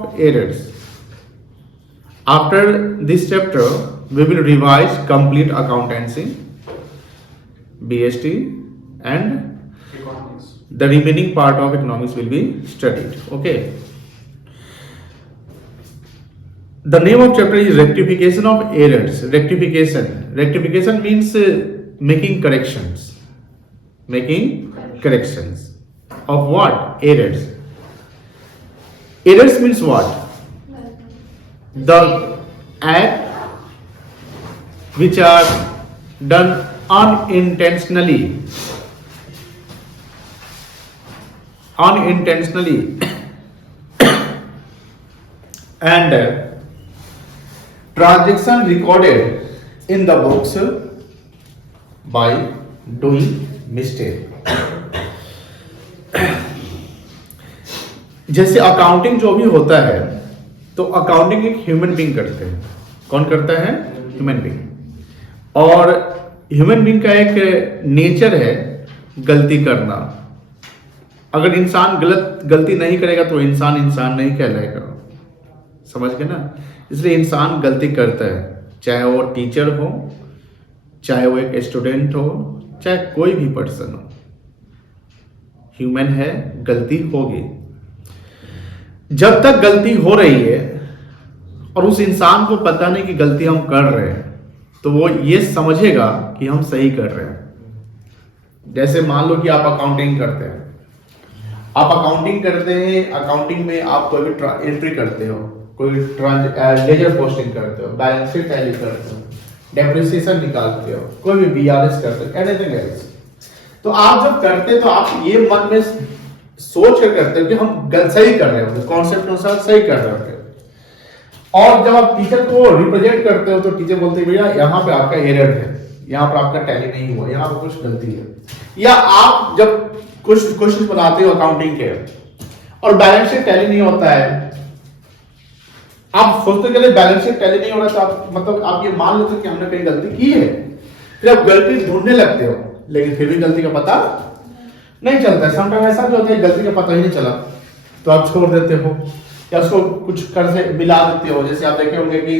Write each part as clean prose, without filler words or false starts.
of errors. After this chapter, we will revise complete accountancy, BST, and economics. the remaining part of economics will be studied. Okay. The name of chapter is rectification of errors. Rectification means making corrections. Making corrections of what? Errors. Errors means what? The act which are done unintentionally and transaction recorded in the books by doing mistake. जैसे accounting जो भी होता है, तो accounting एक human being करते हैं. कौन करता है? Human being. और ह्यूमन बीइंग का एक नेचर है गलती करना. अगर इंसान गलती नहीं करेगा तो इंसान नहीं कहलाएगा. समझ गए ना? इसलिए इंसान गलती करता है, चाहे वो टीचर हो, चाहे वो एक स्टूडेंट हो, चाहे कोई भी पर्सन हो. ह्यूमन है, गलती होगी. जब तक गलती हो रही है और उस इंसान को पता नहीं कि गलती हम कर रहे हैं, तो वो ये समझेगा कि हम सही कर रहे हैं. जैसे मान लो कि आप अकाउंटिंग करते हैं. अकाउंटिंग में आप कोई भी एंट्री करते हो, कोई लेजर पोस्टिंग करते हो, बैलेंस शीट टैली करते हो, डेप्रिसिएशन निकालते हो, कोई भी बीआरएस करते हो, एनीथिंग एल्स. तो आप जब करते हो तो आप ये मन में सोच कर करते हो कि हम सही कर रहे हो, कॉन्सेप्ट के अनुसार सही कर रहे हो. और जब आप टीचर को रिप्रेजेंट करते हो तो टीचर बोलते हैं भैया यहाँ पे आपका एरर है, यहाँ पर आपका टैली नहीं हुआ, यहाँ पर कुछ गलती है. या आप जब कुछ क्वेश्चन बनाते हो अकाउंटिंग के और बैलेंस शीट टैली नहीं होता है, आप सोचते हो कि बैलेंस शीट टैली नहीं हो रहा, तो आप मतलब आप ये मान लेते हो कि हमने कहीं गलती की है. फिर आप गलती ढूंढने लगते हो, लेकिन फिर भी गलती का पता नहीं चलता है. समटाइम ऐसा भी होता है गलती का पता ही नहीं चला तो आप छोड़ देते हो या उसको कुछ कर से मिला देते हो. जैसे आप देखे होंगे कि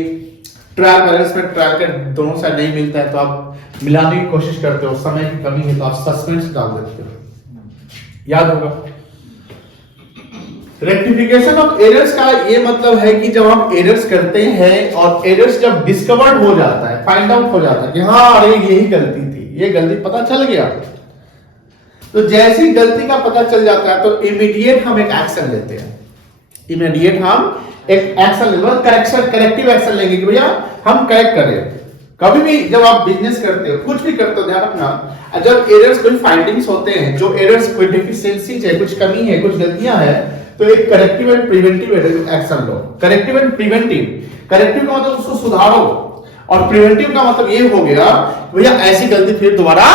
ट्रायल बैलेंस में ट्रायल के दोनों साइड नहीं मिलता है तो आप मिलाने की कोशिश करते हो. समय की कमी है तो आप सस्पेंस डाल देते हो. याद होगा. रेक्टिफिकेशन ऑफ एरर्स का ये मतलब है कि जब हम एरर्स करते हैं और एरर्स जब डिस्कवर्ड हो जाता है, फाइंड आउट हो जाता है कि हाँ अरे यही गलती थी, ये गलती पता चल गया, तो जैसी गलती का पता चल जाता है तो इमीडिएट हम एक एक्शन लेते हैं. करेक्टिव एक्शन लेंगे कि भैया हम करेक्ट करें. कभी भी जब आप बिजनेस करते हो, कुछ भी करते हो, ध्यान रखना, जब एरर्स कोई फाइंडिंग्स होते हैं, जो एरर्स कोई डेफिशिएंसीज है, कुछ कमी है, कुछ गलतियां हैं, तो एक corrective and preventive action low. Corrective and preventive. Corrective का मतलब उसको सुधारो और प्रिवेंटिव का मतलब ये हो गया भैया ऐसी गलती फिर दोबारा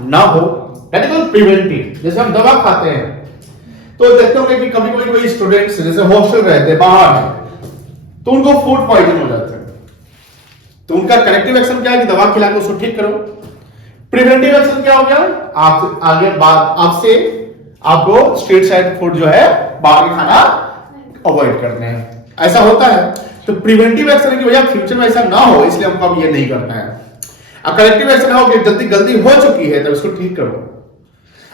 ना हो. That is called preventive. जैसे हम दवा खाते हैं तो देखते होंगे कि कभी कोई स्टूडेंट्स जैसे हॉस्टल रहते हैं, बाहर है, तो उनको फूड पॉइजन हो जाता है. तो उनका करेक्टिव एक्शन क्या है कि दवा खिला के उसको ठीक करो. प्रिवेंटिव एक्शन क्या हो गया? आप आगे आपसे आपको स्ट्रीट साइड फूड जो है बाहर का खाना अवॉइड करने हैं. ऐसा होता है. तो प्रिवेंटिव एक्शन है कि भैया फ्यूचर में ऐसा ना हो, इसलिए हमको अब ये नहीं करना है. अब करेक्टिव एक्शन हो कि गलती हो चुकी है तो उसको ठीक करो.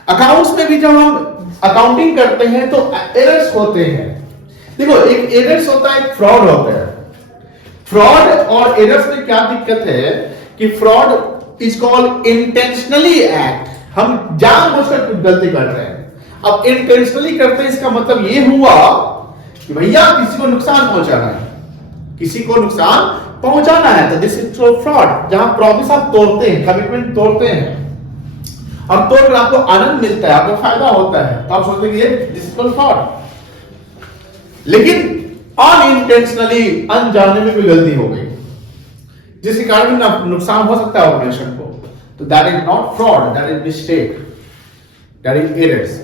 अकाउंट्स में भी जब हम अकाउंटिंग करते हैं तो एरर्स होते हैं. देखो, एक एरर्स होता है, एक फ्रॉड होता है. फ्रॉड और एरर्स में क्या दिक्कत है कि fraud is called intentionally act. हम जानबूझकर गलती कर रहे हैं. अब इंटेंशनली करते हैं इसका मतलब ये हुआ कि भैया किसी को नुकसान पहुंचाना है, तो दिस इज फ्रॉड. जहां प्रॉमिस आप तोड़ते हैं, कमिटमेंट तोड़ते हैं और तोड़कर आपको आनंद मिलता है, आपको फायदा होता है, तो आप सोचते हैं कि दिस इज फ्रॉड. लेकिन अनइंटेंशनली, अनजाने में भी गलती हो गई जिसके कारण नुकसान हो सकता है ऑर्गेनाइजेशन को, तो that is not fraud, that is mistake, that is errors.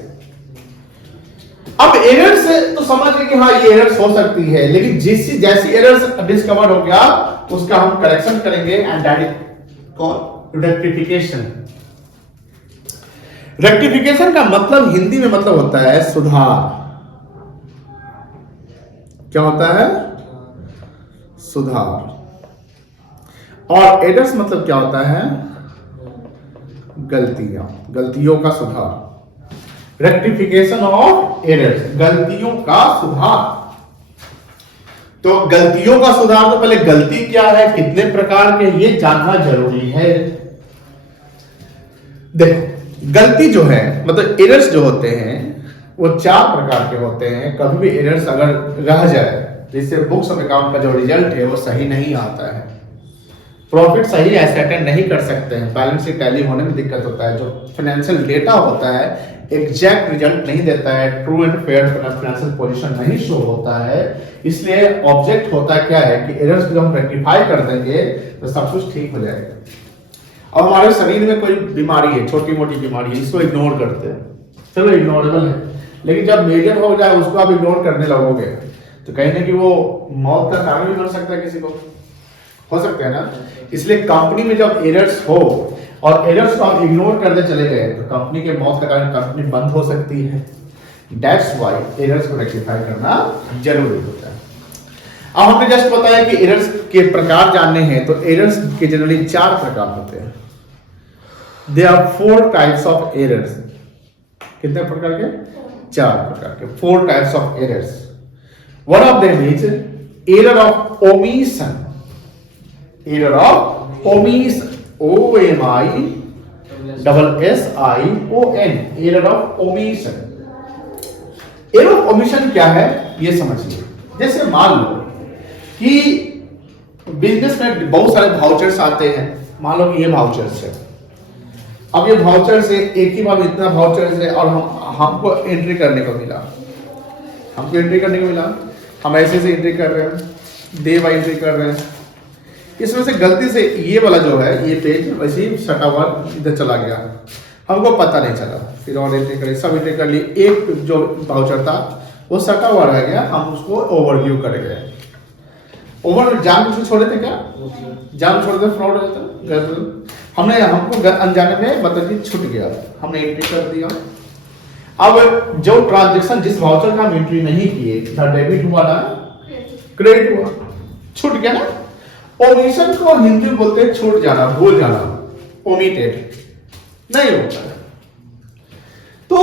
अब एरर्स तो समझ गए कि हाँ ये एरर्स हो सकती है, लेकिन जैसी एरर्स डिस्कवर हो गया उसका हम करेक्शन करेंगे and that is called rectification. Rectification का मतलब हिंदी में मतलब होता है सुधार. क्या होता है? सुधार। और एरर्स मतलब क्या होता है? गलतियां, गलतियों का सुधार। रेक्टिफिकेशन ऑफ एरर्स, गलतियों का सुधार। तो गलतियों का सुधार, तो पहले गलती क्या है, कितने प्रकार के, ये जानना जरूरी है। देखो गलती जो है मतलब एरर्स जो होते हैं वो 4 प्रकार के होते हैं। कभी भी एरर्स अगर रह जाए, जिससे बुक्स ऑफ अकाउंट का जो रिजल्ट है वो सही नहीं आता है, प्रॉफिट सही एसेटेंड नहीं कर सकते हैं, बैलेंस शीट टैली होने में दिक्कत होता है, जो फाइनेंशियल डेटा होता है एग्जैक्ट रिजल्ट नहीं देता है, true and fair financial position नहीं शो होता है। इसलिए ऑब्जेक्ट होता क्या है कि एरर्स को जब हम रेक्टिफाई कर देंगे तो सब कुछ ठीक हो जाएगा। और हमारे शरीर में कोई बीमारी है, छोटी मोटी बीमारी है, इसको इग्नोर करते हैं, चलो इग्नोरेबल है, लेकिन जब मेजर हो जाए उसको आप इग्नोर करने लगोगे तो कहीं ना कि वो मौत का कारण भी बन सकता है, किसी को हो सकता है ना। इसलिए कंपनी में जब एरर्स हो और एरर्स को आप इग्नोर करते चले गए तो कंपनी के मौत का कारण कंपनी बंद हो सकती है। दैट्स व्हाई एरर्स को रेक्टिफाई करना जरूरी होता है। अब हमने जस्ट बताया कि एरर्स के प्रकार जानने हैं, तो एरर्स के जनरली 4 प्रकार होते हैं। There are 4 types of errors. कितने प्रकार के? 4 प्रकार के, 4 types of errors. One of them is error of omission. Error of omission, OMI SSION, error of omission. Error of omission क्या है ये समझिए। जैसे मान लो कि बिजनेस में बहुत सारे वाउचर्स आते हैं, मान लो कि ये वाउचर्स है, अब ये वाउचर से एक ही बार इतना वाउचर है और हमको एंट्री करने को मिला, हम ऐसे से एंट्री कर रहे हैं, डे बाय एंट्री कर रहे हैं, इसमें से गलती से ये वाला जो है ये पेज वैसे ही सटा हुआ इधर चला गया, हमको पता नहीं चला, फिर और एंट्री करी, सब एंट्री कर ली, एक जो वाउचर था वो सटा हुआ रह गया, हम उसको ओवरव्यू कर गए। ओवर जान कुछ छोड़े थे क्या? जान छोड़े थे, फ्रॉड हो जाता, हमने हमको अनजाने में मतलब छूट गया, हमने एंट्री कर दिया। अब जो ट्रांजैक्शन जिस वाउचर का हम एंट्री नहीं किए, डेबिट हुआ ना क्रेडिट हुआ, छूट गया ना। ओमिशन को हिंदी में बोलते हैं छूट जाना, भूल जाना, ओमिटेड नहीं होता है। तो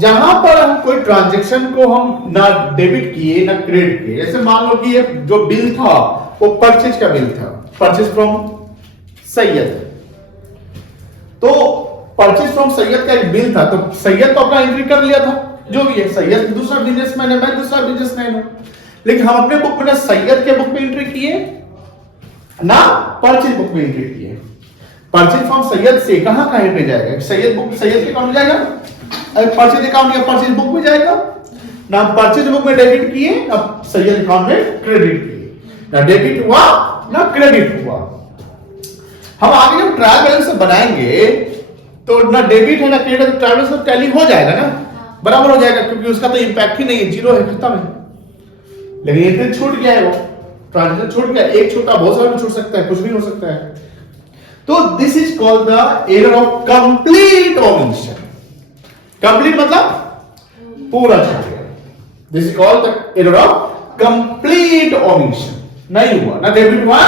जहां पर हम कोई ट्रांजैक्शन को हम ना डेबिट किए ना क्रेडिट किए, जैसे मान लो कि ये जो बिल था वो परचेज का बिल था, परचेज फ्रॉम सैयद, तो परचेज फ्रॉम सैयद का एक बिल था, तो सैयद तो अपना एंट्री कर लिया था, जो भी है, सैयद दूसरा बिजनेसमैन है, मैं दूसरा बिजनेसमैन हूं, लेकिन हम अपने बुक में सैयद के बुक में एंट्री किए ना परचेज बुक में एंट्री किए। परचेज फ्रॉम सैयद से कहां कहां एंट्री जाएगा? सैयद बुक सैयद के अकाउंट में जाएगा, परचेज अकाउंट या परचेज बुक में जाएगा ना, परचेज बुक में डेबिट किए ना सैयद अकाउंट में क्रेडिट किए, ना डेबिट हुआ ना क्रेडिट हुआ। हम आगे जब ट्रायल बैलेंस बनाएंगे तो ना डेबिट है ना क्रेडिट, तो ट्रायल बैलेंस टैली हो जाएगा ना, बराबर हो जाएगा, क्योंकि उसका तो इंपैक्ट ही नहीं है, जीरो है, खत्म है। लेकिन एंट्री छूट गया है, वो ट्रांजैक्शन छूट गया, एक छूटा बहुत सारा छूट सकता है, कुछ भी हो सकता है। तो this is called the error of complete omission. Complete मतलब पूरा छूट गया, this is called the error of complete omission. नहीं हुआ, ना डेबिट हुआ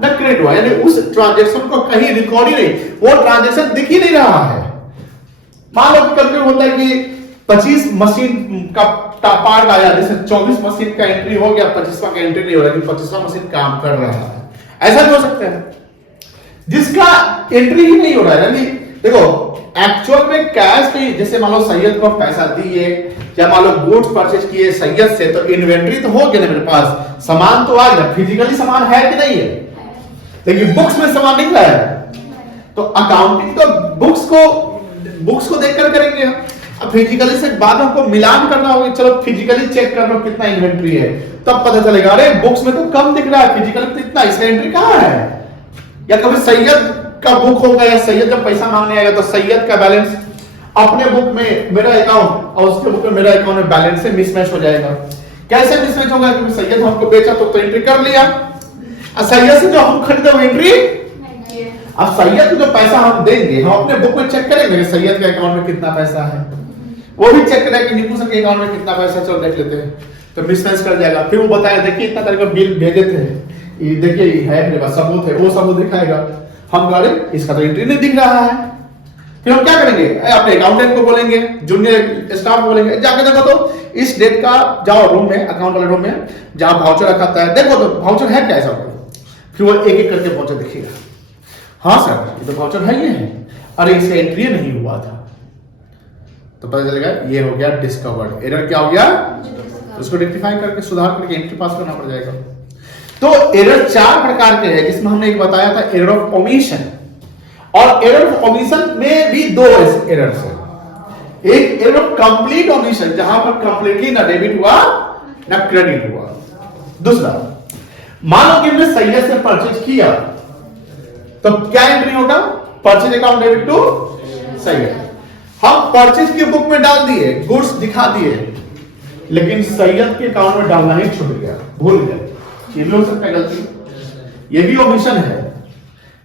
ना क्रेडिट हुआ, यानी उस ट्रांजैक्शन को कहीं रिकॉर्ड ही नहीं, वो ट्रांजैक्शन दिख ही नहीं रहा है। मान लो कभी होता है कि 25 मशीन का पार्ट आया, जैसे 24 मशीन का एंट्री हो गया, 25वां का एंट्री नहीं हो रहा, लेकिन 25वां मशीन काम कर रहा है, ऐसा भी हो सकता है। जिसका एंट्री ही नहीं हो रहा है, यानी देखो एक्चुअल में कैश पे, जैसे मान लो सैयद को पैसा दिए या मान लो गुड्स परचेज किए सैयद से, तो इन्वेंट्री तो हो गया ना मेरे पास, सामान तो आ गया, फिजिकली सामान है कि नहीं है, लेकिन बुक्स में सामान निकला है। तो अकाउंटिंग तो बुक्स को देखकर करेंगे हम, अब फिजिकली से बाद में हमको मिलान करना होगा, चलो फिजिकली चेक कर लो कितना इन्वेंट्री है, तब पता चलेगा अरे बुक्स में तो कम दिख रहा है, फिजिकली तो इतना, इसका एंट्री कहां है। या कभी सैयद का बुक होगा, या सैयद जब पैसा मांगने आएगा तो सैयद का बैलेंस अपने बुक में मेरा अकाउंट और उसके बुक में मेरा अकाउंट में बैलेंस से मिसमैच हो जाएगा। कैसे मिसमैच होगा? क्योंकि सैयद हमको बेचा तो एंट्री कर लिया, सैयद से जो हम खरीदे वो एंट्री, अब सैयद को जो पैसा हम देंगे हम अपने बुक में चेक करेंगे सैयद के अकाउंट में कितना पैसा है, वो भी चेक करेंगे नीपू सर के अकाउंट में कितना पैसा, चलो देख लेते हैं। तो मिसमैच कर जाएगा। फिर वो बताएगा देखिए इतना तारीख का बिल भेजे थे, ये देखिए ये है मेरे पास सबूत है, वो सबूत दिखाएगा। हम कह रहे इसका तो एंट्री नहीं दिख रहा है। फिर हम क्या करेंगे, अपने अकाउंटेंट को बोलेंगे, जूनियर स्टाफ को बोलेंगे, जाके देखो तो इस डेट का, जाओ रूम में, अकाउंट वाले रूम में जहां वाउचर रखा था, देखो तो वाउचर है क्या ऐसा। फिर वो एक एक करके वाउचर दिखेगा, हाँ सर ये तो वाउचर है, ये है, अरे इसका एंट्री नहीं हुआ था। तो पता चलेगा ये हो गया डिस्कवर्ड एरर। क्या हो गया, उसको रेक्टिफाई करके सुधार करके एंट्री पास करना पड़ जाएगा। तो एरर 4 प्रकार के हैं, जिसमें हमने एक बताया था एरर ऑफ ओमिशन, और एरर ऑफ ओमिशन में भी 2 एरर्स है। एक एरर ऑफ कंप्लीट ओमिशन, जहां पर कंप्लीटली ना डेबिट हुआ ना क्रेडिट हुआ। दूसरा, मान लो कि हमने सैयद से परचेज किया, तो क्या एंट्री होगा, purchase account debit to Syed. हम परचेज की बुक में डाल दिए, गुड्स दिखा दिए, लेकिन सैयद के अकाउंट में डालना ही छूट गया, भूल गए, ये भी हो सकता है गलती, ये भी ओमिशन है।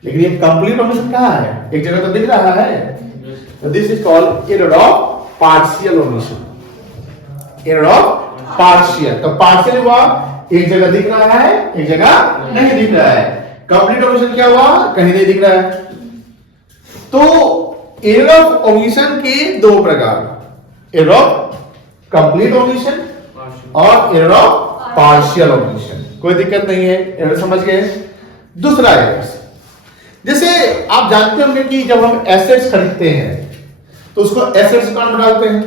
लेकिन ये कंप्लीट ओमिशन कहां है, एक जगह तो दिख रहा है। तो this is called error of partial omission, error of partial. तो पार्शियल हुआ, एक जगह दिख रहा है, एक जगह नहीं दिख रहा है। कंप्लीट ओमिशन क्या हुआ, कहीं नहीं दिख रहा है। तो एरर ऑफ ओमिशन के 2 प्रकार, एरर ऑफ कंप्लीट ओमिशन और एरर ऑफ पार्शियल ओमिशन। कोई दिक्कत नहीं है, एरर समझ गए। दूसरा एरर, जैसे आप जानते होंगे कि जब हम एसेट्स खरीदते हैं तो उसको एसेट्स अकाउंट में डालते हैं।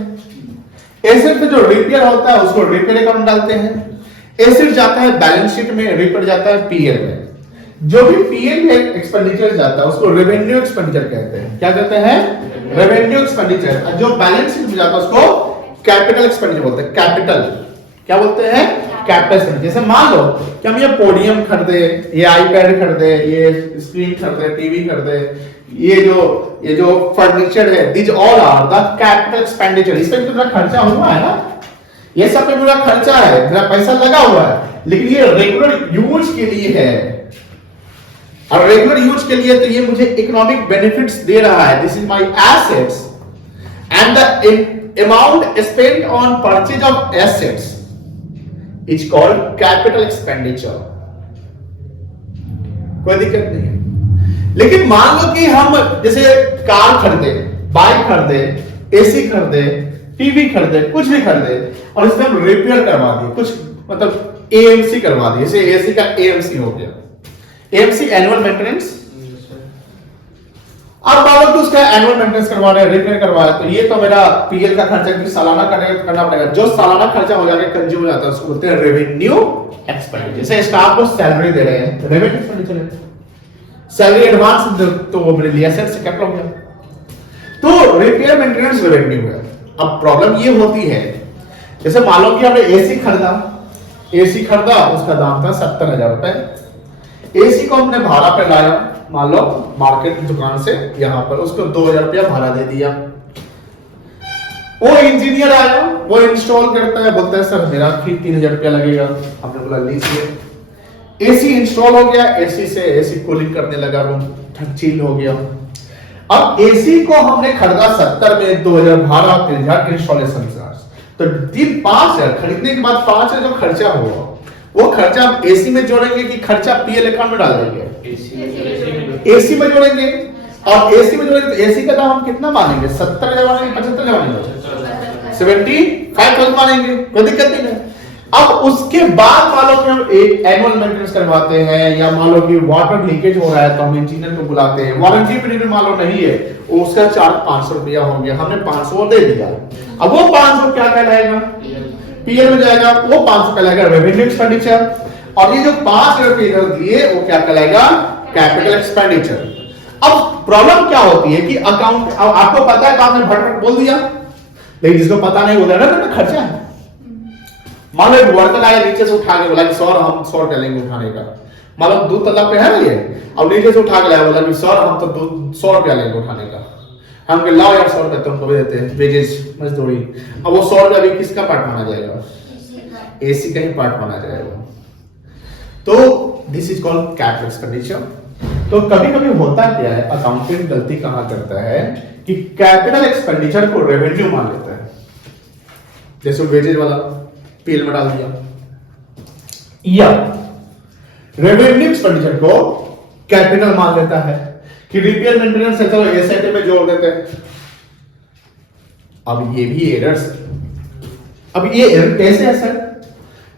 एसेट पे जो रिपेयर होता है उसको रिपेयर अकाउंट में डालते हैं। एसेट जाता है बैलेंस शीट में, रिपेयर जाता है पीएल में। जो भी पीएल में एक्सपेंडिचर जाता है उसको रेवेन्यू एक्सपेंडिचर कहते हैं। क्या कहते हैं, रेवेन्यू एक्सपेंडिचर। जो बैलेंस शीट में जाता है उसको कैपिटल एक्सपेंडिचर बोलते हैं। कैपिटल क्या बोलते हैं, कैपिटल एक्सपेंडिचर। जैसे मान लो कि हम ये पोडियम खरीदे, ये आईपैड खरीदे, ये स्क्रीन खरीदे, टीवी खरीदे, ये जो फर्नीचर है, this all are the capital expenditure. इसमें तो मेरा खर्चा हुआ है ना, ये सब पे मेरा खर्चा है, मेरा पैसा लगा हुआ है, लेकिन ये रेगुलर यूज के लिए है। और रेगुलर यूज के लिए तो ये मुझे इकोनॉमिक बेनिफिट्स दे रहा है। This is my assets and the amount spent on purchase of assets is called capital expenditure. कोई दिक्कत नहीं है। लेकिन मान लो कि हम जैसे कार खरीदे, बाइक खरीदे, एसी खरीदे, टीवी खरीदे, कुछ भी खरीदे, और इसमें हम रिपेयर करवा दिए, कुछ मतलब एएमसी करवा दिए। जैसे एसी का एएमसी हो गया, एएमसी एनुअल मेंटेनेंस। अब मान लो कि उसका एनुअल मेंटेनेंस करवा रहे हैं, रिपेयर करवा रहे हैं, तो ये तो मेरा पीएल का खर्चा क्योंकि सालाना करना पड़ेगा। जो सालाना खर्चा हो जाके कंज्यूम हो जाता है उसको बोलते हैं रेवेन्यू एक्सपेंडिचर। जैसे स्टाफ को सैलरी दे रहे हैं, रेवेन्यू एक्सपेंडिचर है। सैलरी एडवांस तो वो मेरे लिए एसेट से कैपिटल हो गया। तो रिपेयर मेंटेनेंस रेवेन्यू है। अब प्रॉब्लम ये होती है, जैसे मान लो कि आपने एसी खरीदा, उसका दाम था 70,000 रुपए। एसी को हमने भाड़ा पे लाया, मान लो मार्केट की दुकान से यहां पर, उसको 2,000 रुपया भाड़ा दे दिया। वो इंजीनियर आया, वो इंस्टॉल करता है, बोलता है सर मेरा फिर 3,000 रुपया लगेगा। हमने बोला लीजिए। एसी इंस्टॉल हो गया, एसी से एसी कूलिंग करने लगा, रूम चिल हो गया। अब एसी को हमने खरीदा 70 में, 2,000 भाड़ा, 3,000 इंस्टॉलेशन चार्ज, तो 5,000 खरीदने के बाद 5,000 जो खर्चा हुआ वो खर्चा हम एसी में जोड़ेंगे कि खर्चा पीएल अकाउंट में डाल देंगे? एसी में जोड़ेंगे। और एसी में जोड़ेंगे तो एसी का दाम हम कितना मानेंगे, 70,000 मानेंगे, 75,000 मानेंगे, 75,000 मानेंगे, कोई दिक्कत नहीं है। अब उसके बाद मान लो कि हम एक एनुअल मेंटेनेंस करवाते हैं, या मान लो कि वाटर लीकेज हो रहा है तो हम इंजीनियर को बुलाते हैं। वारंटी पीरियड मान लो नहीं है, उसका चार्ज 500 रुपया हो गया, हमने 500 दे दिया। अब वो 500 क्या कहलाएगा, पीएल में जाएगा, वो 500 कहलाएगा रेवेन्यू एक्सपेंडिचर। और ये जो 5,000 रुपये दिए वो क्या कहलाएगा, कैपिटल एक्सपेंडिचर। अब प्रॉब्लम क्या होती है कि अकाउंट, आपको पता है तो आपने भटभट बोल दिया, लेकिन जिसको पता नहीं बोला ना खर्चा है। मान लो एक वर्कर आया नीचे से उठा के बोला कि सर हम 100 रुपया लेंगे उठाने का, मान लो 2 तल्ला पे है ना ये, अब नीचे से उठा के लाया, बोला कि सर हम तो 100 रुपया लेंगे उठाने का। हम लाओ यार 100 रुपया तुमको भी देते हैं, वेजेस मजदूरी। अब वो 100 रुपया भी किसका पार्ट माना जाएगा, एसी का ही पार्ट माना जाएगा। तो this is called capital expenditure. तो कभी कभी होता क्या है, अकाउंटेंट गलती कहां करता है कि कैपिटल एक्सपेंडिचर को रेवेन्यू मान लेता है। जैसे वेजेज वाला पीएल में डाल दिया, या रेवेन्यू एक्सपेंडिचर को कैपिटल मान लेता है कि रिपेयर मेंटेनेंस है, चलो एसेट में जोड़ देते हैं। अब ये भी एरर्स, अब ये एरर कैसे है सर?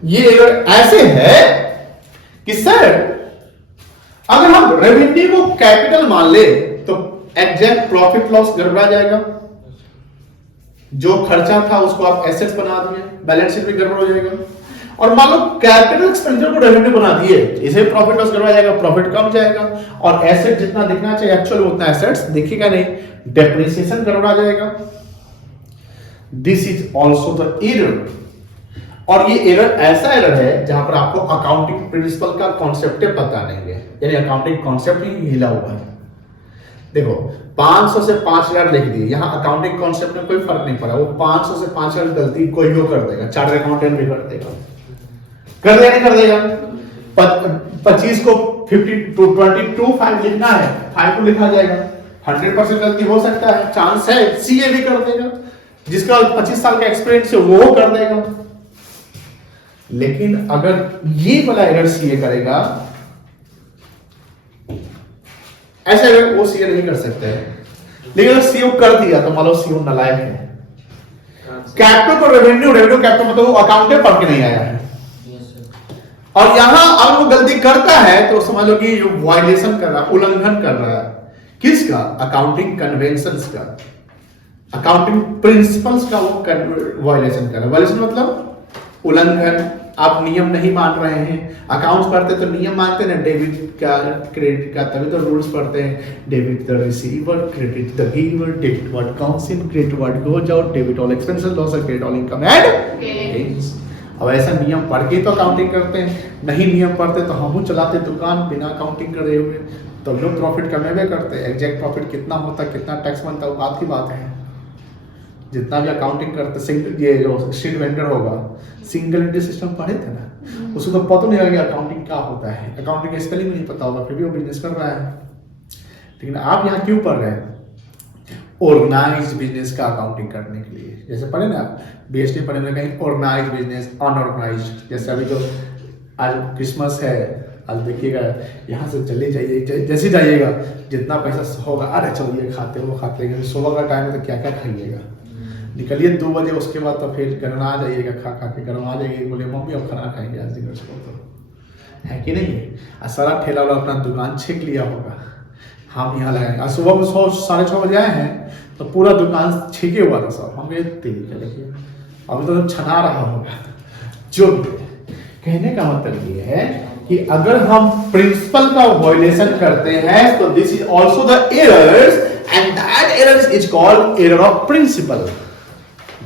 ये एरर ऐसे है कि सर अगर हम रेवेन्यू को कैपिटल मान ले तो एग्जैक्ट प्रॉफिट लॉस गड़बड़ा जाएगा। जो खर्चा था उसको आप एसेट्स बना दिए, बैलेंस शीट भी गड़बड़ हो जाएगा। और मान लो कैपिटल एक्सपेंडिचर को रेवेन्यू बना दिए, इसे प्रॉफिट लॉस गड़बड़ा जाएगा, प्रॉफिट कम जाएगा और एसेट जितना दिखना चाहिए एक्चुअली उतना एसेट्स दिखेगा नहीं, डेप्रिसिएशन गड़बड़ा जाएगा। This is also the error. और ये एरर ऐसा एरर है जहां पर आपको अकाउंटिंग प्रिंसिपल का कॉन्सेप्ट पता नहीं है, यानी अकाउंटिंग कॉन्सेप्ट ही हिला हुआ है। देखो 500 से 5000 लिख दिए, यहां अकाउंटिंग कॉन्सेप्ट में कोई फर्क नहीं पड़ा। वो 500 से 5000 गलती कोई भी कर देगा, चार्टर्ड अकाउंटेंट भी कर देगा, कर देगा नहीं कर देगा। 25 को 22.5 लिखना है, 5 को लिखा जाएगा। 100% गलती हो सकता है, चांस है, सीए भी कर देगा, जिसका 25 साल का एक्सपीरियंस है वो कर देगा। लेकिन अगर ये वाला एरर सीए करेगा, ऐसे एरर वो सीए नहीं कर सकते हैं। लेकिन अगर सीओ कर दिया तो मान लो सीओ नालायक है। कैपिटल को रेवेन्यू, रेवेन्यू कैपिटल मतलब वो अकाउंट पढ़ के नहीं आया है। और यहां अगर वो गलती करता है तो समझ लो कि वायलेशन कर रहा है, उल्लंघन कर रहा है। किसका? अकाउंटिंग कन्वेंशंस का, अकाउंटिंग प्रिंसिपल्स का वो वायलेशन कर रहा है। वायलेशन मतलब उल्लंघन। आप नियम नहीं मान रहे हैं। अकाउंट्स पढ़ते तो नियम मानते हैं ना, डेबिट का क्रेडिट का, तभी तो रूल्स पढ़ते हैं। Debit the receiver, credit the giver, debit what comes in, credit what goes out, debit all expenses, loss और credit all income and gains. अब ऐसा नियम पढ़ के तो अकाउंटिंग करते हैं, नहीं नियम पढ़ते तो हम चलाते दुकान बिना अकाउंटिंग करे हुए, तो लोग प्रॉफिट कमेबे करते हैं। एग्जैक्ट प्रॉफिट कितना होता है, कितना टैक्स बनता है, वो बात की बात है। जितना भी अकाउंटिंग करते, सिंगल ये जो स्ट्रीट वेंडर होगा, सिंगल एंट्री सिस्टम पढ़े थे ना, उसको तो पता नहीं होगा अकाउंटिंग क्या होता है, अकाउंटिंग का स्पेलिंग नहीं पता होगा, फिर भी वो बिजनेस कर रहा है। लेकिन आप यहाँ क्यों पढ़ रहे हैं? ऑर्गेनाइज्ड बिजनेस का अकाउंटिंग करने के लिए। जैसे पढ़े ना आप बीएसटी पढ़े में कहीं ऑर्गेनाइज्ड बिजनेस, अनऑर्गेनाइज्ड। जैसे अभी जो आज क्रिसमस है, आज देखिएगा यहाँ से चले जाइए, जैसे जाइएगा जितना पैसा होगा, अरे चलो ये खाते वो खाते, सुबह का टाइम है तो क्या क्या खाइएगा, निकलिए 2 बजे, उसके बाद तो फिर घर आ जाइएगा, खा के घर आ जाइए, बोले मम्मी अब खाना खाएंगे आज दिन को, तो है कि नहीं है। सारा ठेला वाला अपना दुकान छेक लिया होगा, हम यहाँ लगाएंगे। आज सुबह में 6:30 बजे आए हैं तो पूरा दुकान छेके हुआ था सब, हम तेजी चलेंगे, अभी तो छना रहा होगा। जो कहने का मतलब ये है कि अगर हम प्रिंसिपल का वायलेशन करते हैं तो this is also the errors and that errors is called error of principle.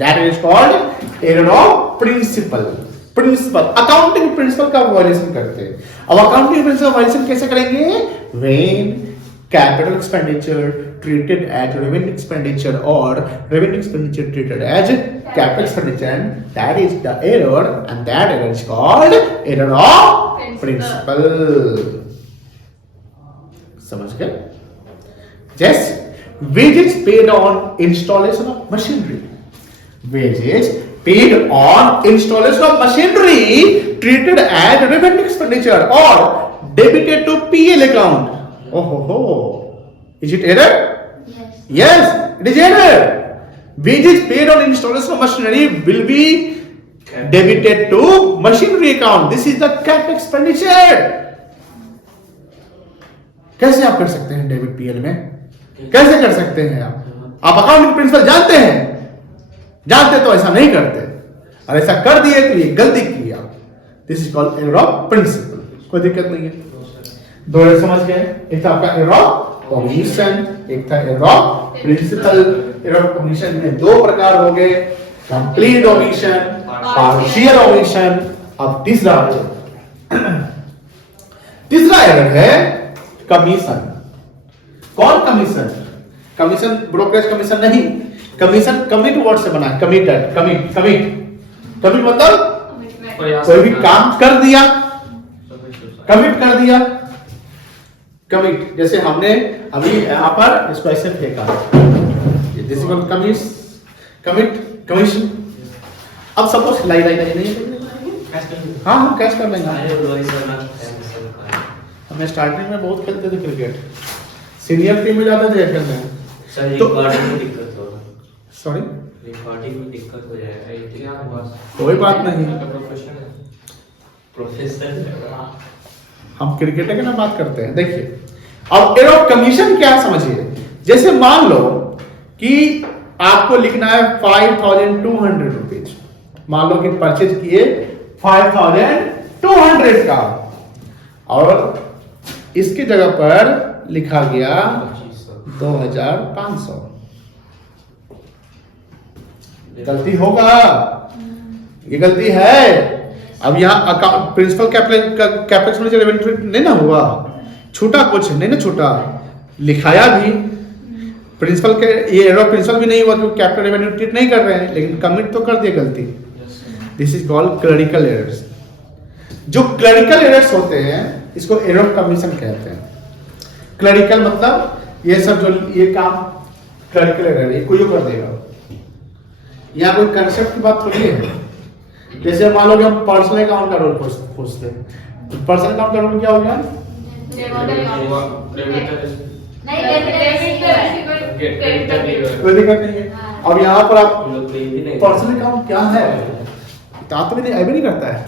That is called error of principle. Principle, accounting principle का वायलेशन करते हैं। अब accounting principle का वायलेशन कैसे करेंगे? When capital expenditure treated as revenue expenditure or revenue expenditure treated as capital expenditure, that is the error, and that error is called error of principle. समझ गए? Just wages paid on installation of machinery. Wages paid on installation of machinery treated as revenue expenditure or debited to PL account. Oh, is it error? Yes, it is error. Wages paid on installation of machinery will be debited to machinery account. This is the capital expenditure. कैसे आप कर सकते हैं debit PL में? कैसे कर सकते हैं आप अकाउंटिंग प्रिंसिपल जानते हैं? जानते तो ऐसा नहीं करते, और ऐसा कर दिए तो ये गलती किया। This is called error of principle. कोई दिक्कत नहीं है। 2 एरर समझ गए? एक था आपका एरर ऑफ ओमिशन, एक था error of principle. Error of omission में 2 प्रकार हो गए, कंप्लीट ओमिशन, पार्शियल ओमिशन। अब तीसरा एरर है कमीशन। कौन कमीशन? कमीशन ब्रोकरेज कमीशन नहीं, कमीशन कमिट वर्ड से बना है, कमिटेड, कमिट मतलब कोई भी काम कर दिया, कमिट कर दिया। कमिट जैसे हमने अभी यहां पर इसको ऐसे फेंका, this is called commit, commission. अब सपोज लाई नहीं, हाँ हम कैच कर लेंगे। हमें स्टार्टिंग में बहुत खेलते थे क्रिकेट, सीनियर टीम में जाते थे खेलने। सर तो रिकॉर्डिंग में दिक्कत होगा, सॉरी रिकॉर्डिंग में दिक्कत हो जाएगा, ये क्या हुआ? कोई बात नहीं, प्रोफेशनल हम क्रिकेटर की ना बात करते हैं। देखिए अब एरो कमीशन क्या है समझिए। जैसे मान लो कि आपको लिखना है 5200 रुपीज, मान लो कि परचेज किए 5200 का, और इसकी जगह पर लिखा गया 2500। गलती होगा, ये गलती है। अब यहाँ प्रिंसिपल कैपेक्स में रेवेन्यू नहीं ना हुआ, छूटा कुछ नहीं ना, छूटा लिखाया भी प्रिंसिपल के, ये एरर प्रिंसिपल भी नहीं हुआ क्योंकि कैपिटल रेवेन्यू ट्रीट नहीं कर रहे हैं, लेकिन कमिट तो कर दिए गलती। This is called clerical errors. जो क्लरिकल एरर्स होते हैं इसको एरर कमीशन कहते हैं। क्लरिकल मतलब ये सब जो ये काम क्लरिकल एरर, ये कोई कर देगा। यहाँ कोई कंसेप्ट की बात थोड़ी है। जैसे मान लो कि हम पर्सनल अकाउंट का रोल पूछते हैं, तो पर्सनल अकाउंट का रोल क्या हो गया? कोई दिक्कत नहीं है। अब यहाँ पर आप पर्सनल अकाउंट क्या है तो भी नहीं, नहीं करता है,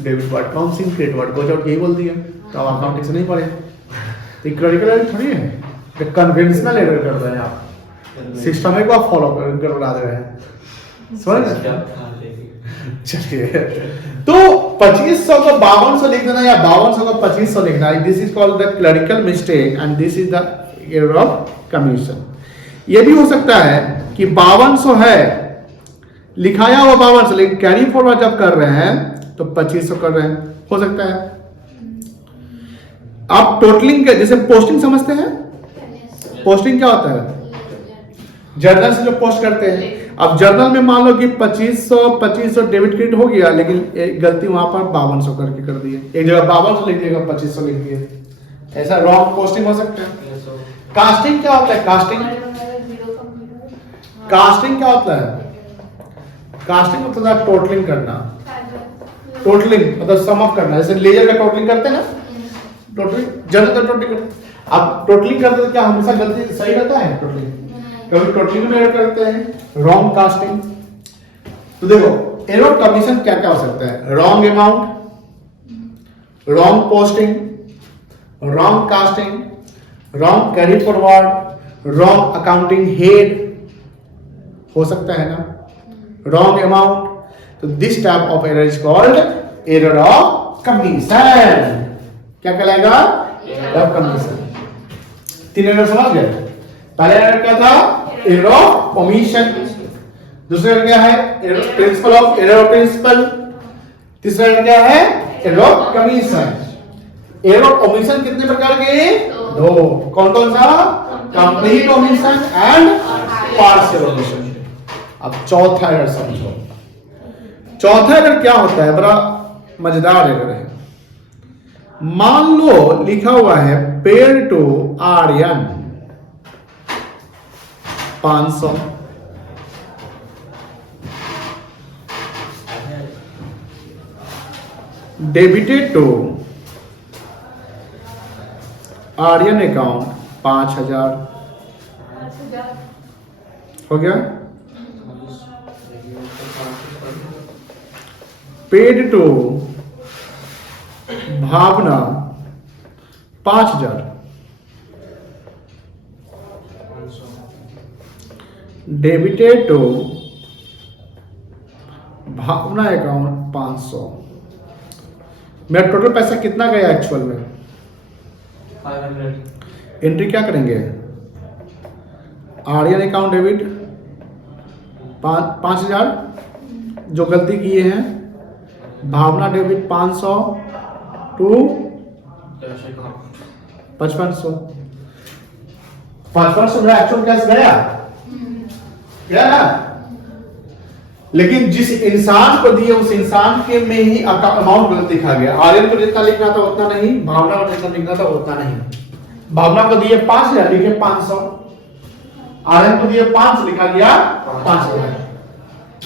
debit word counseling credit word goes out, यही बोल दिया तो आप अकाउंट से नहीं पढ़े। तो क्रिटिकल एरर थोड़ी है, तो कन्वेंशनल एरर कर रहे हैं आप, सिस्टम को आप फॉलो कर बना दे रहे हैं। चलिए तो 2500 को 5200 लिख देना या 5200 को 2500 लिखना, this is called the clerical mistake and this is the error of commission. ये भी हो सकता है कि 5200 है, लिखाया हुआ 5200, लेकिन कैरी फॉरवर्ड जब कर रहे हैं तो 2500 कर रहे हैं, हो सकता है। आप टोटलिंग के जैसे पोस्टिंग समझते हैं, पोस्टिंग क्या होता है? जर्नल से जो पोस्ट करते हैं। अब जर्नल में मान लो कि 2500 डेबिट क्रेडिट हो गया, लेकिन एक गलती वहां पर 5200 करके कर दिए, एक जगह 5200 लिख दिएगा 2500 लिख दिए, ऐसा रॉन्ग पोस्टिंग हो सकता है। कास्टिंग क्या होता है? कास्टिंग क्या होता है? कास्टिंग मतलब है टोटलिंग करना, टोटलिंग मतलब सम अप करना, जैसे लेजर का टोटलिंग करते हैं ना, टोटलिंग जर्नल का टोटलिंग करते। अब टोटलिंग करते तो क्या हमेशा गलती सही रहता है? टोटलिंग कभी टोटलिंग में एरर करते हैं, रॉन्ग कास्टिंग। तो देखो एरर कमीशन क्या क्या हो सकता है? Wrong amount, wrong posting, wrong casting, wrong carry forward, wrong accounting head, हो सकता है ना, रॉन्ग अमाउंट। तो this type of error is called error of commission. क्या कहलाएगा? Error of commission. 3 एरर समझ गए? पहले एरर क्या था? Error of omission. दूसरा एरर क्या है? Error principle of error of principle. तीसरा एरर क्या है? Error of commission. Error of omission कितने प्रकार के? 2। कौन कौन सा? Complete omission and partial omission. अब चौथा एरर समझो। चौथा एरर क्या होता है? बड़ा मजेदार एरर है। मान लो लिखा हुआ है paid to Aryan 500, debited to Aryan account 5000, हो गया। Paid to Bhavna 5000, debited to Bhavna account 500। मेरा टोटल पैसा कितना गया एक्चुअल में? 500। एंट्री क्या करेंगे? आर्यन अकाउंट डेबिट 5000 जो गलती किए हैं, भावना डेबिट 500 टू 5500। 5500 मेरा एक्चुअल कैश गया ना, लेकिन जिस इंसान को दिए उस इंसान के में ही अमाउंट गलत लिखा गया। आर्यन को जितना लिखना था उतना नहीं, भावना को जितना लिखना था उतना नहीं। भावना को दिए 5000 लिखे 500, आर्यन को दिए 500 लिखा गया 5000।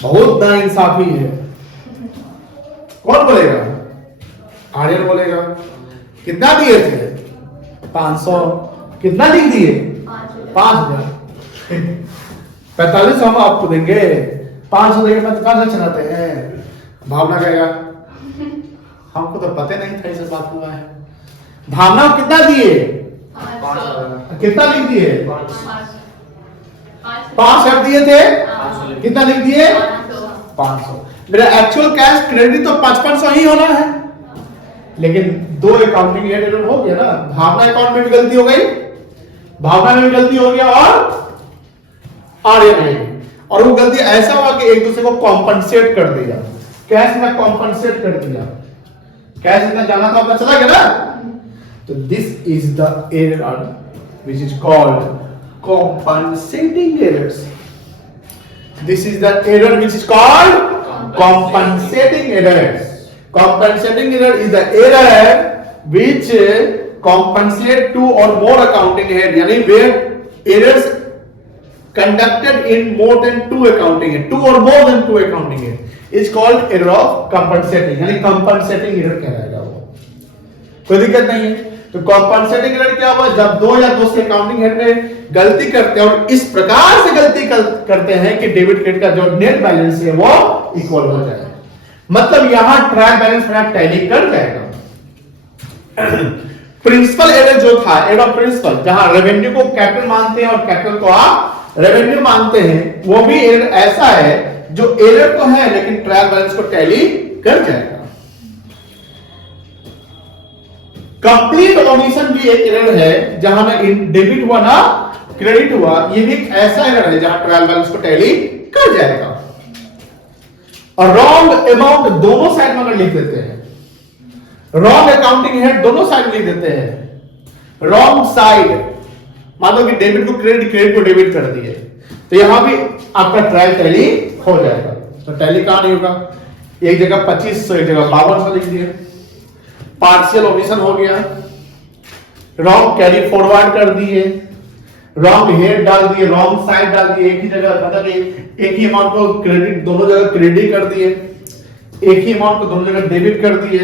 बहुत नाइंसाफी है। कौन बोलेगा? आर्यन बोलेगा। कितना दिए थे? 500। कितना लिख दिए? 5000। 45 हम आपको देंगे, 500 देंगे, 500 चलाते हैं। भावना कहेगा हमको तो पता नहीं था ऐसा बात हुआ है। भावना कितना दिए? 500। कितना लिख दिए? 5 दिए थे, कितना लिख दिए? 500। मेरा एक्चुअल कैश क्रेडिट तो 5500 ही होना है, लेकिन दो अकाउंटिंग एरर हो गया ना। भावना अकाउंट में भी गलती हो गई, भावना में भी गलती हो गया, और आर्य में भी। और वो गलती ऐसा हुआ कि एक दूसरे को कॉम्पनसेट कर दिया, कैश में कॉम्पनसेट कर दिया। कैश इतना जाना था अपना चला गया ना। तो this is the error which is called compensating errors. This is the error which is called compensating errors. Compensating error is the error which compensate two or more accounting head, यानी where errors conducted in more than two accounting head, two or more than two accounting head is called error of compensating, यानी compensating error कहलाएगा वो। कोई दिक्कत नहीं है। तो compensating error क्या हुआ? जब दो या दो से अकाउंटिंग हेड में गलती करते हैं और इस प्रकार से गलती करते हैं कि डेबिट क्रेडिट का जो नेट बैलेंस है वो इक्वल हो जाए, मतलब यहां ट्रायल बैलेंस मेरा टैली कर जाएगा। प्रिंसिपल एरर जो था, एरर ऑफ प्रिंसिपल, जहां रेवेन्यू को कैपिटल मानते हैं और कैपिटल को आप रेवेन्यू मानते हैं, वो भी एरर ऐसा है जो एरर तो है लेकिन ट्रायल बैलेंस को टैली कर जाएगा। कंप्लीट ओमिशन भी एक एरर है, जहां में डेबिट हुआ ना क्रेडिट हुआ, ये भी एक ऐसा एरर है जहां ट्रायल बैलेंस को टैली कर जाएगा। और रॉन्ग अमाउंट दोनों साइड में अगर लिख देते हैं, रॉन्ग अकाउंटिंग हेड दोनों साइड लिख देते हैं, रॉन्ग साइड, मान लो कि डेबिट को क्रेडिट, क्रेडिट को डेबिट कर दिए, तो यहां भी आपका ट्रायल टैली हो जाएगा। तो टैली कहां नहीं होगा? एक जगह 2500, एक जगह 5200 लिख दिए, पार्शियल ओमिशन हो गया, रॉन्ग कैरी फॉरवर्ड कर दिए, रॉन्ग हेड डाल दिए, रॉन्ग साइड डाल दिए, एक ही जगह, मतलब एक ही अमाउंट को क्रेडिट दोनों जगह क्रेडिट कर दिए, एक ही अमाउंट को दोनों जगह डेबिट कर दिए।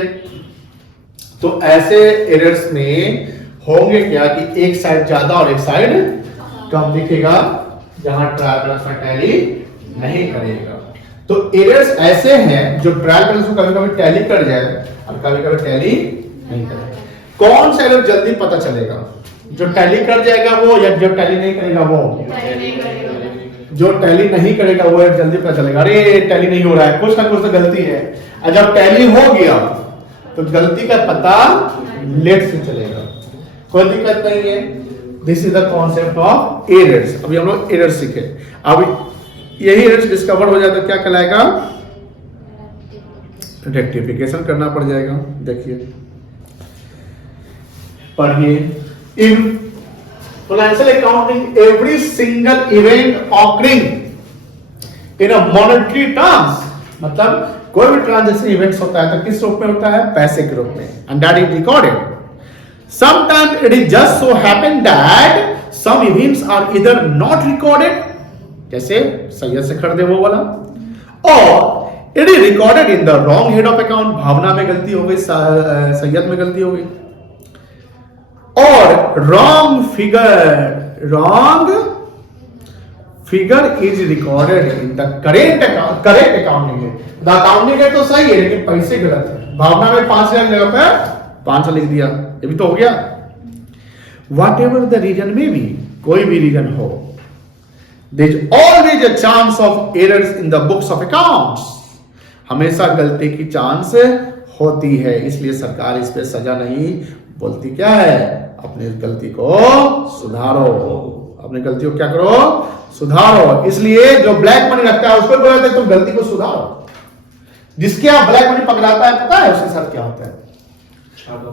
तो ऐसे एरर्स में होंगे क्या कि एक साइड ज्यादा और एक साइड कम दिखेगा, जहां ट्रायल बैलेंस में टैली नहीं करेगा। तो एरर्स ऐसे हैं जो ट्रायल बैलेंस को कभी-कभी टैली कर जाए और कभी-कभी टैली नहीं करेगा। कौन सा एरर जल्दी पता चलेगा? जो टैली कर जाएगा वो, या जो टैली नहीं करेगा वो? जो टैली नहीं करेगा वो एरर जल्दी पता चलेगा, अरे टैली नहीं हो रहा है, कुछ ना कुछ तो गलती है। और जब टैली हो गया तो गलती का पता लेट से चलेगा, कोई दिक्कत नहीं है। This is the concept of errors. अभी हम लोग एरर सीखे, अब यही एरर्स डिस्कवर हो जाए तो क्या कहलाएगा? रेक्टिफिकेशन करना पड़ जाएगा। देखिए पढ़िए, in financial accounting every single event occurring in a monetary terms, मतलब कोई भी ट्रांजैक्शन इवेंट्स होता है तो किस रूप में होता है? पैसे के रूप में, and that is recorded. Sometimes it is just so happen that some events are either not recorded, जैसे सैयद से खरीदे वो वाला, और it is recorded in the wrong head of account, भावना में गलती हो गई, सैयद में गलती हो गई, और wrong figure is recorded in the correct accounting head. The accounting head तो सही है लेकिन पैसे गलत है, भावना में 5000 की जगह पे 500 लिख दिया, ये भी तो हो गया। वॉट एवर द रीजन में भी, कोई भी रीजन हो, there is always a chance of errors in the books of accounts, हमेशा गलती की चांस होती है, इसलिए सरकार इस पे सजा नहीं बोलती। क्या है? अपनी गलती को सुधारो, अपनी गलती को क्या करो? सुधारो। इसलिए जो ब्लैक मनी रखता है उसको बोला जाता है तुम गलती को सुधारो। जिसके यहाँ ब्लैक मनी पकड़ाता है पता है उसके साथ क्या होता है?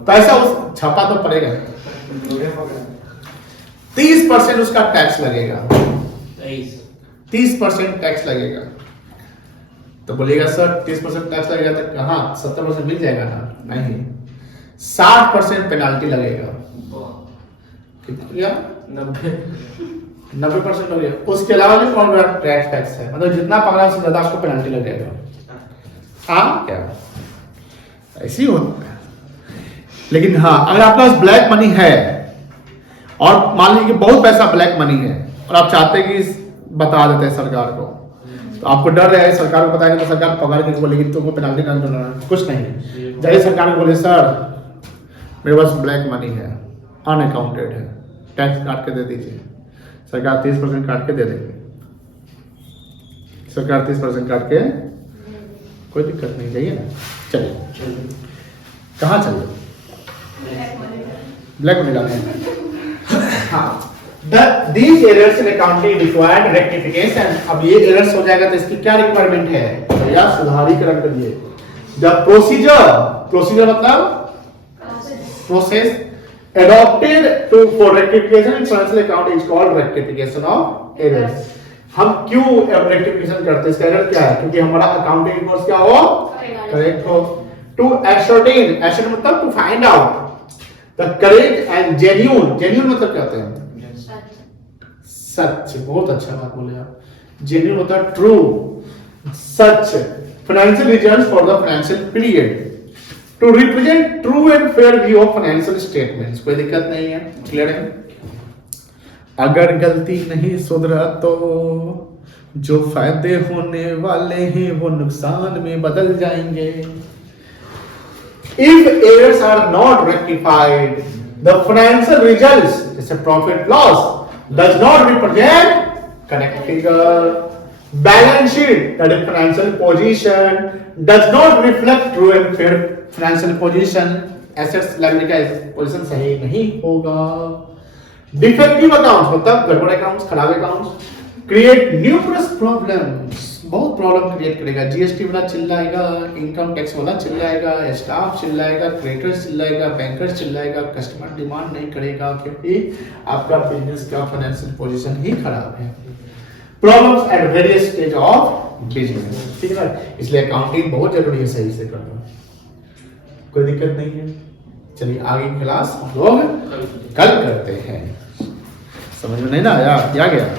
पैसा उस छापा तो पड़ेगा, 30% उसका टैक्स लगेगा, 30% टैक्स लगेगा। तो बोलिएगा सर 30% टैक्स लगेगा तो कहां 70% मिल जाएगा ना? नहीं, 60% पेनाल्टी लगेगा। कितना? 90% हो गया। उसके अलावा भी कौन टैक्स है, मतलब जितना पकड़ा उससे ज्यादा आपको पेनाल्टी लगेगा। हाँ क्या ऐसे ही होता है। लेकिन हाँ, अगर आपके पास ब्लैक मनी है और मान लीजिए कि बहुत पैसा ब्लैक मनी है और आप चाहते हैं कि बता देते हैं सरकार को, तो आपको डर है सरकार को बताएंगे तो सरकार पकड़ के बोलेगी तुमको पेनल्टी ना देना, कुछ नहीं। जाइए सरकार को बोले सर मेरे पास ब्लैक मनी है, अनअकाउंटेड है, टैक्स काट के दे दीजिए। सरकार 30% काट के दे देंगे, सरकार 30% काट के, कोई दिक्कत नहीं, जाइए ना। चलिए कहाँ चलिए, ब्लैक मनी डालते हैं। हाँ, these errors in accounting required rectification। अब ये errors हो जाएगा तो इसकी क्या रिक्वायरमेंट है भैया, सुधारीकरण करिए। The procedure मतलब process adopted for rectification in financial account is called rectification of errors। हम क्यों रेक्टिफिकेशन करते हैं, इसका एरर क्या है, क्योंकि हमारा अकाउंटिंग रिकॉर्ड्स क्या हो, करेक्ट हो। टू ascertain, मतलब to find out the correct and genuine मतलब क्या होता है, सच। बहुत अच्छा बात बोले आप। जेन्युइन होता है ट्रू, सच financial results for the financial period, to represent true and fair view of financial statements. कोई दिक्कत नहीं है, क्लियर है। अगर गलती नहीं सुधरा तो जो फायदे होने वाले हैं वो नुकसान में बदल जाएंगे। If errors are not rectified, the financial results, जैसे profit loss, does not represent correct figure. Balance sheet, that is financial position, does not reflect true and fair financial position. Assets liability का position सही नहीं होगा। Defective accounts मतलब गड़बड़ accounts, खराब accounts, create numerous problems, बहुत problem create करेगा। GST वाला चिल्लाएगा, इनकम टैक्स वाला चिल्लाएगा, स्टाफ चिल्लाएगा, क्रेडिटर्स चिल्लाएगा, बैंकर्स चिल्लाएगा, कस्टमर डिमांड नहीं करेगा क्योंकि आपका बिजनेस का फाइनेंशियल पोजीशन ही खराब है। Problems at various stage of business, ठीक है ना। इसलिए अकाउंटिंग बहुत जरूरी है, सही से करना, कोई दिक्कत नहीं है। चलिए आगे क्लास हम लोग कल करते हैं। समझ में नहीं ना आया, क्या गया।